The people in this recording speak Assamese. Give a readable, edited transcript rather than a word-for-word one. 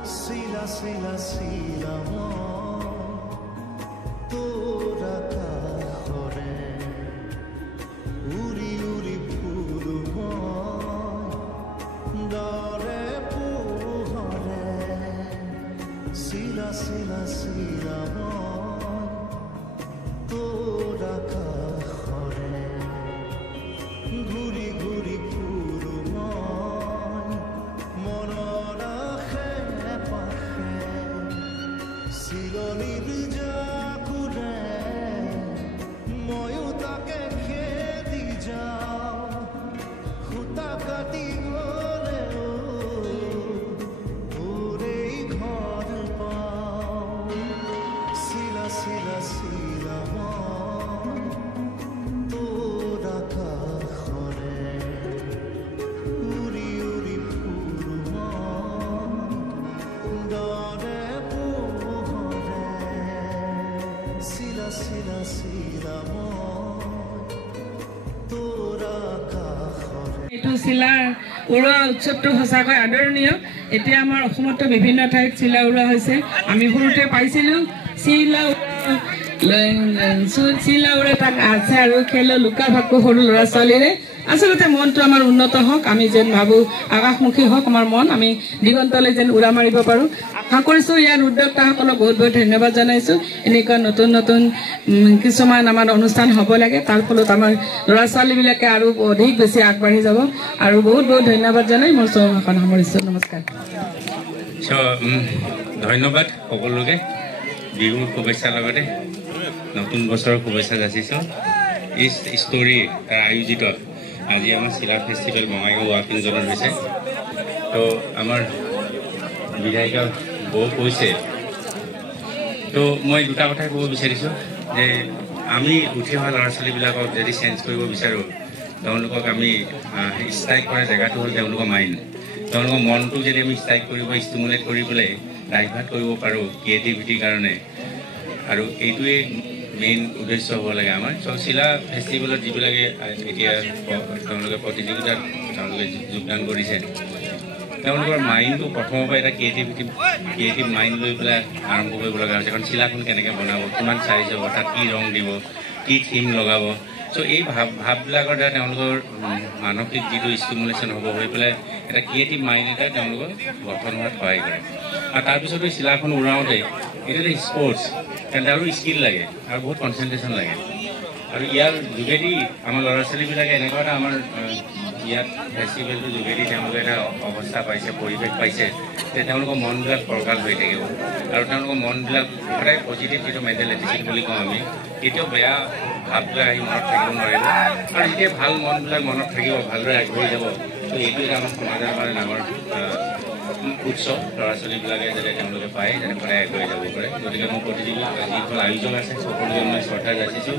শিলা শিলা শিলা তোৰা কাষৰে উৰি উৰি ফুৰো দৰে পোহৰে শিলা শিলা শিলা তোৰা কাষৰে ঘূৰি ঘূৰি ফুৰো মনৰ আশে পাশে চিলনিৰ জাকুৰে ময়ো তাকে খেদি যাওঁ সূতা কাটি গ'লেও ওৰেই ঘৰ পাওঁ চিলা চিলা চিলা তোৰা কাষৰে উৰি উৰি ফুৰো দৰে পোহৰে চিলা চিলা চিলা তোৰা কাষৰে। এইটো চিলাৰ উৰুৱা উৎসৱটো সঁচাকৈ আদৰণীয়। এতিয়া আমাৰ অসমতো বিভিন্ন ঠাইত চিলা উৰুৱা হৈছে। আমি সৰুতে পাইছিলোঁ চিলা উৰুৱা তাক আছে আৰু খেলো লুকা ভাকু সৰু ল'ৰা ছোৱালীৰে। আচলতে মনটো আমাৰ উন্নত হওক, আমি যেন ভাবোঁ আকাশমুখী হওক আমাৰ মন, আমি দিগন্তলৈ যেন উৰা মাৰিব পাৰোঁ। আশা কৰিছোঁ ইয়াৰ উদ্যোক্তাসকলক বহুত বহুত ধন্যবাদ জনাইছোঁ। এনেকুৱা নতুন নতুন কিছুমান আমাৰ অনুষ্ঠান হ'ব লাগে, তাৰ ফলত আমাৰ ল'ৰা ছোৱালীবিলাকে আৰু অধিক বেছি আগবাঢ়ি যাব। আৰু বহুত বহুত ধন্যবাদ জনাই মোৰ ভাষণ সামৰিছোঁ। নমস্কাৰ। ধন্যবাদ সকলোকে। বিহুৰ শুভেচ্ছাৰ লগতে নতুন বছৰৰ শুভেচ্ছা যাচিছোঁ। এই ষ্টৰী তাৰ আয়োজিত আজি আমাৰ চিলা ফেষ্টিভেল বঙাইগাঁও ৱাকিং জোনত হৈছে। তো আমাৰ বিধায়িকা বৌ কৈছে, তো মই দুটা কথাই ক'ব বিচাৰিছোঁ যে আমি উঠি অহা ল'ৰা ছোৱালীবিলাকক যদি চেঞ্জ কৰিব বিচাৰোঁ, তেওঁলোকক আমি ষ্ট্ৰাইক কৰা জেগাটো হ'ল তেওঁলোকৰ মাইণ্ড। তেওঁলোকৰ মনটো যদি আমি ষ্ট্ৰাইক কৰিব ষ্টিমুলেট কৰি পেলাই ডাইভাৰ্ট কৰিব পাৰোঁ ক্ৰিয়েটিভিটিৰ কাৰণে, আৰু এইটোৱে মেইন উদ্দেশ্য হ'ব লাগে আমাৰ। চ' চিলা ফেষ্টিভেলত যিবিলাকে এতিয়া তেওঁলোকে প্ৰতিযোগিতাত তেওঁলোকে যোগদান কৰিছে, তেওঁলোকৰ মাইণ্ডটো প্ৰথমৰ পৰা এটা ক্ৰিয়েটিভ মাইণ্ড লৈ পেলাই আৰম্ভ কৰিব লগা হৈছে। কাৰণ চিলাখন কেনেকৈ বনাব, কিমান চাইজ হ'ব, তাত কি ৰং দিব, কি থিম লগাব। চ' এই ভাৱবিলাকৰ দ্বাৰা তেওঁলোকৰ মানসিক যিটো ষ্টিমুলেশ্যন হ'ব, হৈ পেলাই এটা ক্ৰিয়েটিভ মাইণ্ড এটা তেওঁলোকৰ গঠন হোৱাত সহায় কৰে। আৰু তাৰপিছতো চিলাখন উৰাওঁতে এইটো এটা স্পৰ্টছ, কাৰণ তাৰো স্কিল লাগে আৰু বহুত কনচেনট্ৰেশ্যন লাগে। আৰু ইয়াৰ যোগেদি আমাৰ ল'ৰা ছোৱালীবিলাকে এনেকুৱা এটা আমাৰ ইয়াত ফেষ্টিভেলটোৰ যোগেদি তেওঁলোকে এটা অৱস্থা পাইছে, পৰিৱেশ পাইছে যে তেওঁলোকৰ মনবিলাক ফৰকাল হৈ থাকিব। আৰু তেওঁলোকৰ মনবিলাক সদায় পজিটিভ যিটো মেণ্টেল এটিচিউড বুলি কওঁ আমি, কেতিয়াও বেয়া ভাৱবিলাক আহি মনত থাকিব নোৱাৰিব। আৰু যেতিয়া ভাল মনবিলাক মনত থাকিব, ভালদৰে আগবাঢ়ি যাব, ত' এইটো এটা আমাৰ সমাজৰ কাৰণে ডাঙৰ উৎসৱ। ল'ৰা ছোৱালীবিলাকে যাতে তেওঁলোকে পায়, যাতে সদায় আগুৱাই যাব পাৰে। গতিকে মোৰ প্ৰতিযোগিতা যিসকল আয়োজক আছে সকলোকে মই শ্ৰদ্ধা যাচিছোঁ।